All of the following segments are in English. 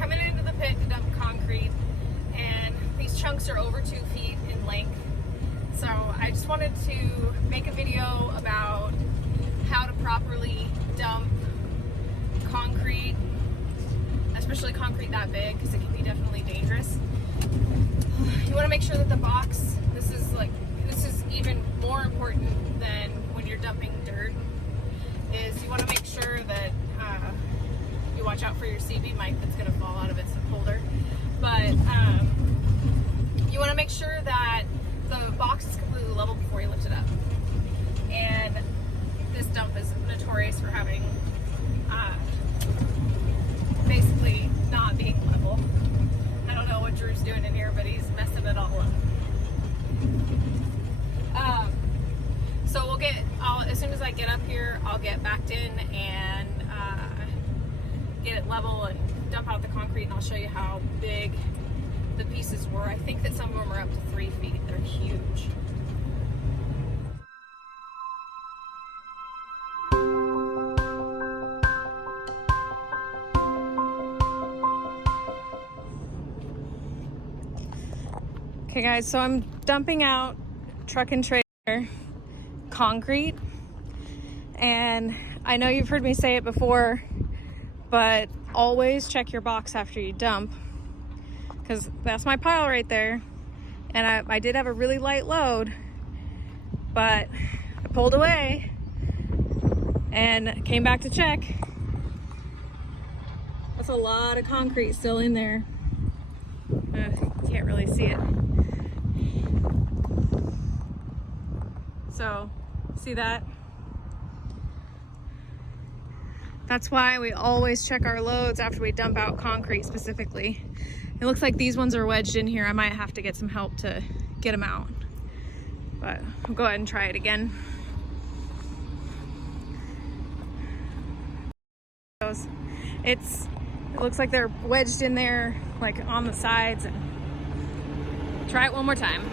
coming into the pit to dump concrete, and these chunks are over 2 feet in length. So I just wanted to make a video about how to properly dump concrete, especially concrete that big, because it can be definitely dangerous. You want to make sure that the box, this is even more important than when you're dumping dirt, is you want to make sure that you watch out for your CB mic that's going to fall out of its holder. But you want to make sure that the box is completely level before you lift it up. And this dump is notorious for having basically not being level. I don't know what Drew's doing in here, but he's messing it all up. So as soon as I get up here, I'll get backed in and get it level and dump out the concrete, and I'll show you how big the pieces were. I think that some of them are up to 3 feet. They're huge. Okay guys, so I'm dumping out truck and trailer concrete, and I know you've heard me say it before, but always check your box after you dump, because that's my pile right there. And I did have a really light load, but I pulled away and came back to check. That's a lot of concrete still in there. Can't really see it. So, see that? That's why we always check our loads after we dump out concrete specifically. It looks like these ones are wedged in here. I might have to get some help to get them out. But I'll go ahead and try it again. It looks like they're wedged in there, like on the sides. And try it one more time.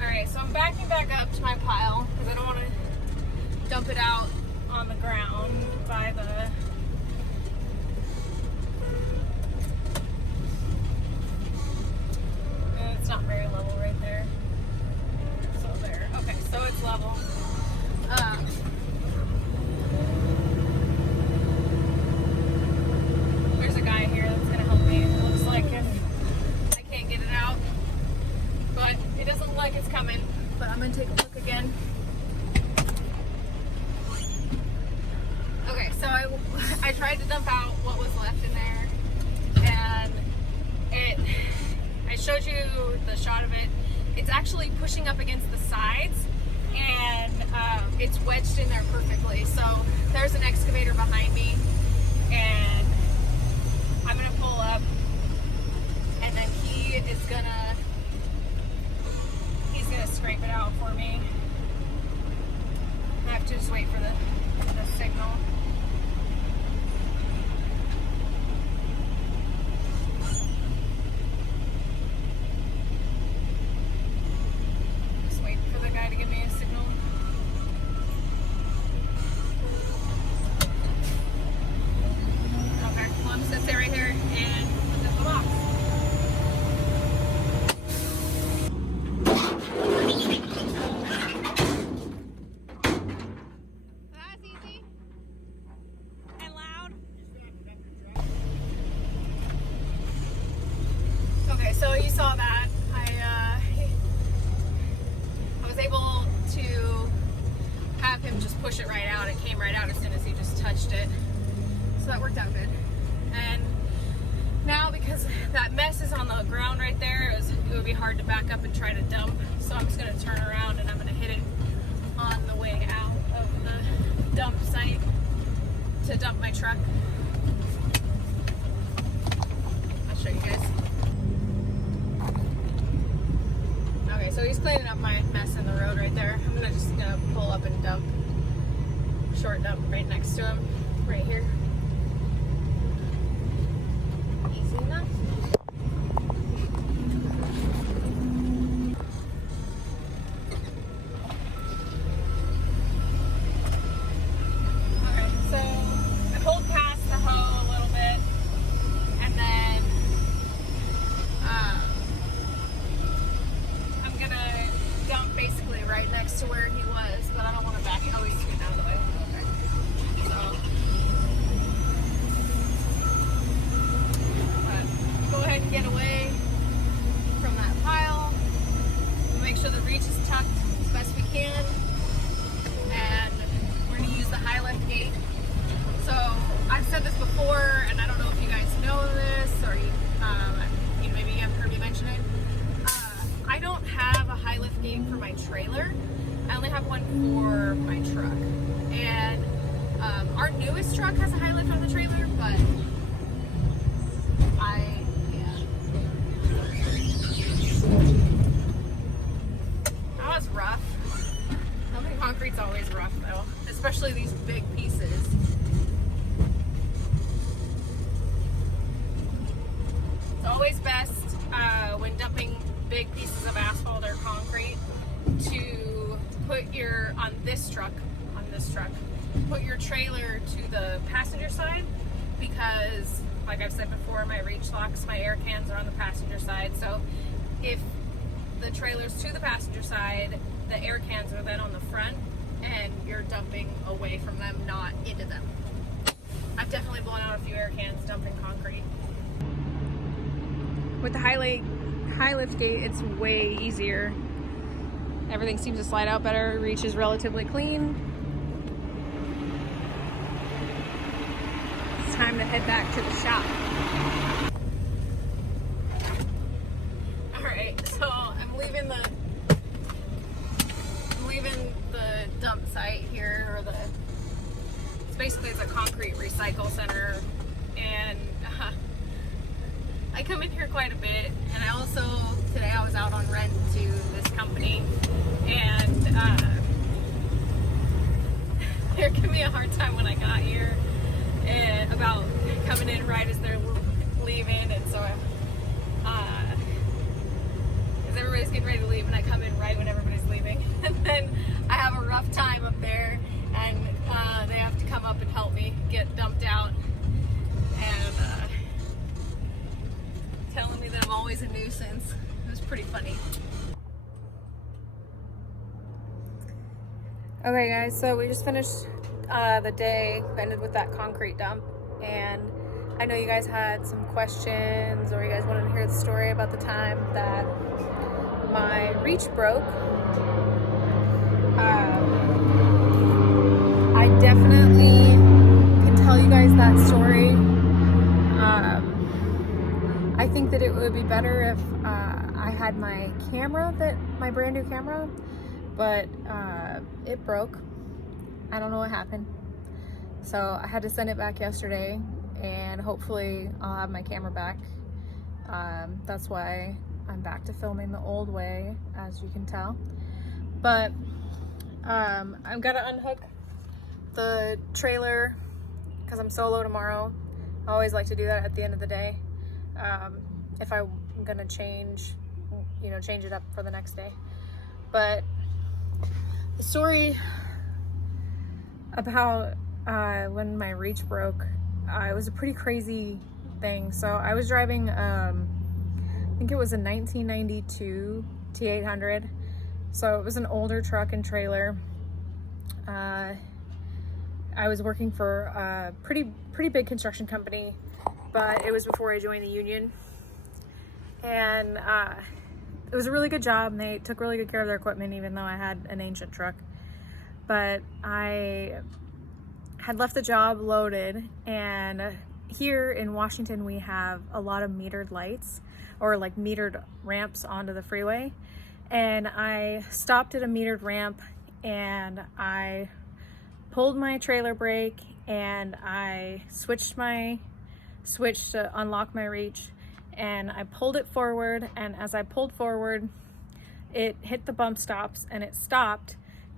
Alright, so I'm backing back up to my pile because I don't want to dump it out on the ground by the it's not very level right there. So there. Okay, so it's level. There's a guy here that's gonna help me. It looks like if I can't get it out, but it doesn't look like it's coming. But I'm gonna take a look again. Okay, so I tried to dump out what was left in there, and I showed you the shot of it. It's actually pushing up against the sides, and it's wedged in there perfectly. So there's an excavator behind me, and I'm gonna pull up, and then he's gonna scrape it out for me. I have to just wait for the signal. Just wait for the guy to give me a signal. Okay, well, I'm just gonna sit right here and look at the box. That's easy and loud. Okay, so you saw that. I was able to have him just push it right out. It came right out as soon as he just touched it. So that worked out good. And now, because that mess is on the ground right there, it would be hard to back up and try to dump. So I'm just gonna turn around and I'm gonna hit it on the way out of the dump site to dump my truck. I'll show you guys. Okay, so he's cleaning up my mess in the road right there. I'm just gonna pull up and dump, short dump right next to him, right here. Easy enough. Okay, so to where he was, but I don't want to back it. Oh, he's getting out of the way. Okay. So, go ahead and get away from that pile. Make sure the reach is tucked as best we can. And we're going to use the high lift gate. So, I've said this before, and I don't know if you guys know this, or maybe you haven't heard me mention it. I don't have a high lift gate for my trailer. I only have one for my truck. And our newest truck has a high lift on the trailer, but that was rough. Dumping concrete's always rough though, especially these big pieces. It's always best when dumping big pieces of asphalt or concrete to put on this truck, put your trailer to the passenger side, because like I've said before, my reach locks, my air cans are on the passenger side. So if the trailer's to the passenger side, the air cans are then on the front and you're dumping away from them, not into them. I've definitely blown out a few air cans dumping concrete. With the high lift gate, it's way easier. Everything seems to slide out better. Reach is relatively clean. It's time to head back to the shop. All right, so I'm leaving the dump site here, or it's a concrete recycle center, and I come in here quite a bit, and today I was out on rent to this company, and they're giving me a hard time when I got here about coming in right as they're leaving, and so because everybody's getting ready to leave, and I come in right when everybody's leaving, and then I have a rough time up there, and they have to come up and help me get dumped out, and telling me that I'm always a nuisance. It was pretty funny. Okay guys, so we just finished the day, ended with that concrete dump, and I know you guys had some questions, or you guys wanted to hear the story about the time that my reach broke. I definitely can tell you guys that story. I think that it would be better if I had my brand new camera, but it broke. I don't know what happened. So I had to send it back yesterday, and hopefully I'll have my camera back. That's why I'm back to filming the old way, as you can tell. But I'm gonna unhook the trailer because I'm solo tomorrow. I always like to do that at the end of the day. If I'm gonna change it up for the next day. But the story about when my reach broke, it was a pretty crazy thing. So I was driving, I think it was a 1992 T800. So it was an older truck and trailer. I was working for a pretty big construction company, but it was before I joined the union. And it was a really good job, and they took really good care of their equipment, even though I had an ancient truck. But I had left the job loaded, and here in Washington we have a lot of metered lights, or like metered ramps onto the freeway. And I stopped at a metered ramp, and I pulled my trailer brake, and I switched my switch to unlock my reach, and I pulled it forward, and as I pulled forward, it hit the bump stops and it stopped,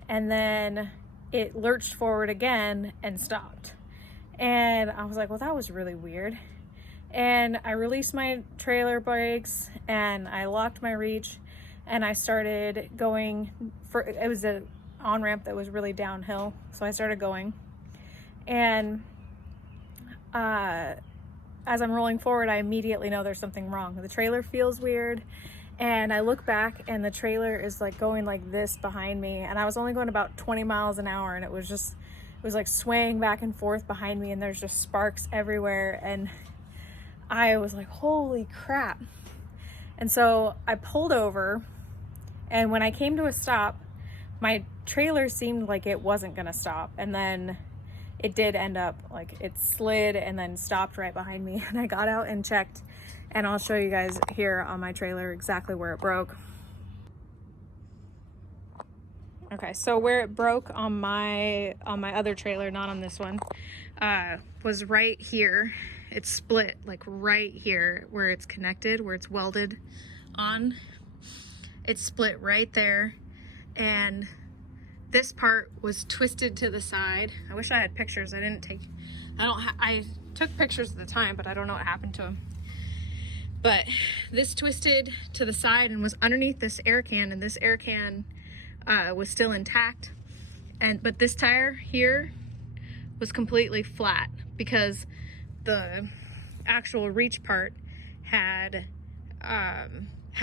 and then it lurched forward again and stopped. And I was like, well, that was really weird. And I released my trailer brakes, and I locked my reach, and I started going it was an on-ramp that was really downhill, so I started going. And as I'm rolling forward, I immediately know there's something wrong. The trailer feels weird, And I look back and the trailer is like going like this behind me, and I was only going about 20 miles an hour, and it was like swaying back and forth behind me, and there's just sparks everywhere, and I was like, holy crap. And so I pulled over, and when I came to a stop, my trailer seemed like it wasn't gonna stop, and then it did end up, like, it slid and then stopped right behind me, and I got out and checked, and I'll show you guys here on my trailer exactly where it broke. Okay, so where it broke on my other trailer, not on this one, was right here. It split like right here where it's connected, where it's welded on. It split right there, and this part was twisted to the side. I wish I had pictures. I took pictures at the time, but I don't know what happened to them. But this twisted to the side and was underneath this air can, and this air can was still intact. But this tire here was completely flat because the actual reach part had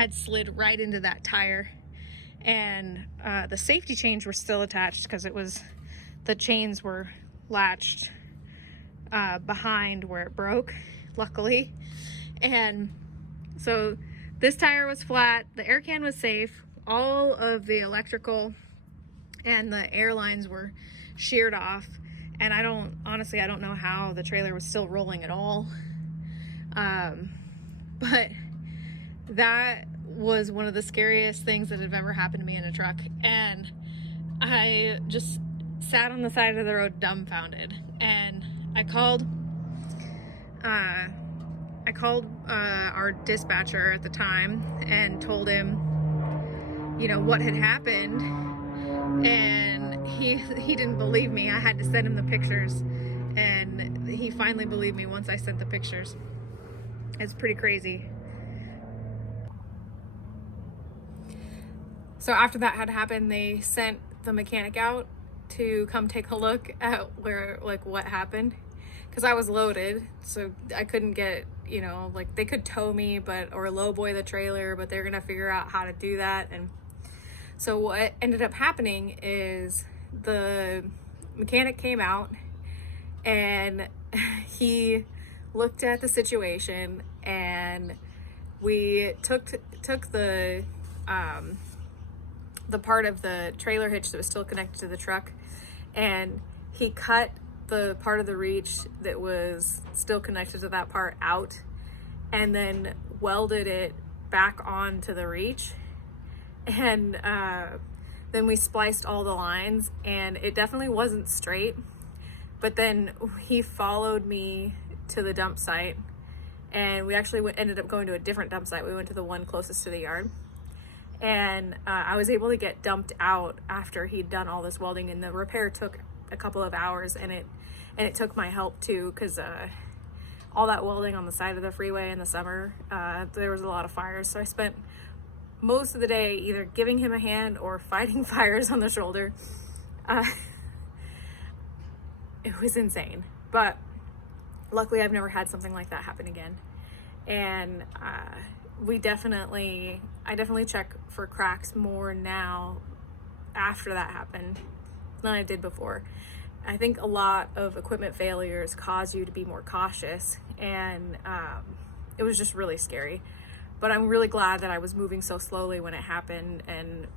slid right into that tire, and the safety chains were still attached because the chains were latched behind where it broke, luckily. And so this tire was flat, the air can was safe, all of the electrical and the air lines were sheared off, and honestly I don't know how the trailer was still rolling at all. But that was one of the scariest things that have ever happened to me in a truck, and I just sat on the side of the road dumbfounded. And I called our dispatcher at the time and told him, you know, what had happened, and he didn't believe me. I had to send him the pictures, and he finally believed me once I sent the pictures. It's pretty crazy. So after that had happened, they sent the mechanic out to come take a look at what happened, because I was loaded, so I couldn't get, you know, like, they could tow me or lowboy the trailer, but they're gonna figure out how to do that. And so what ended up happening is the mechanic came out and he looked at the situation, and we took the part of the trailer hitch that was still connected to the truck, and he cut the part of the reach that was still connected to that part out, and then welded it back onto the reach. And then we spliced all the lines, and it definitely wasn't straight. But then he followed me to the dump site, and we actually ended up going to a different dump site. We went to the one closest to the yard, and I was able to get dumped out after he'd done all this welding, and the repair took a couple of hours, and it took my help too, because all that welding on the side of the freeway in the summer, there was a lot of fires, so I spent most of the day either giving him a hand or fighting fires on the shoulder. It was insane, but luckily I've never had something like that happen again. And I definitely check for cracks more now after that happened than I did before. I think a lot of equipment failures cause you to be more cautious, and it was just really scary. But I'm really glad that I was moving so slowly when it happened, and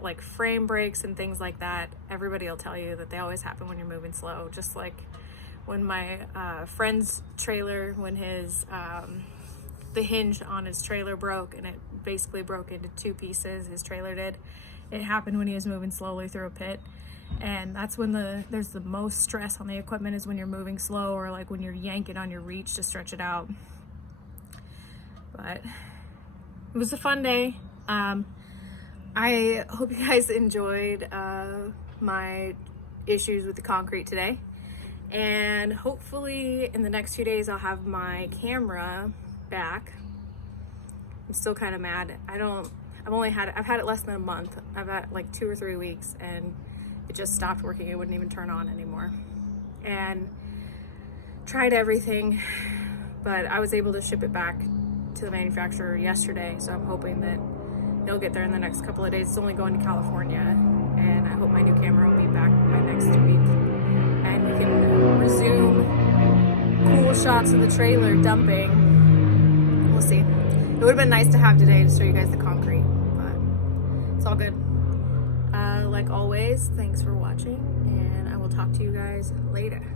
like frame breaks and things like that, everybody will tell you that they always happen when you're moving slow. Just like when my friend's trailer, when the hinge on his trailer broke, and it basically broke into two pieces, his trailer did. It happened when he was moving slowly through a pit. And that's when there's the most stress on the equipment, is when you're moving slow, or like when you're yanking on your reach to stretch it out. But it was a fun day. I hope you guys enjoyed my issues with the concrete today. And hopefully in the next few days I'll have my camera back. I'm still kind of mad. I've had it less than a month. I've had like 2 or 3 weeks, and it just stopped working. It wouldn't even turn on anymore. And tried everything, but I was able to ship it back to the manufacturer yesterday, so I'm hoping that it'll get there in the next couple of days. It's only going to California, and I hope my new camera will be back by next week, and we can resume cool shots of the trailer dumping. We'll see. It would have been nice to have today to show you guys the concrete, but it's all good. Like always, thanks for watching, and I will talk to you guys later.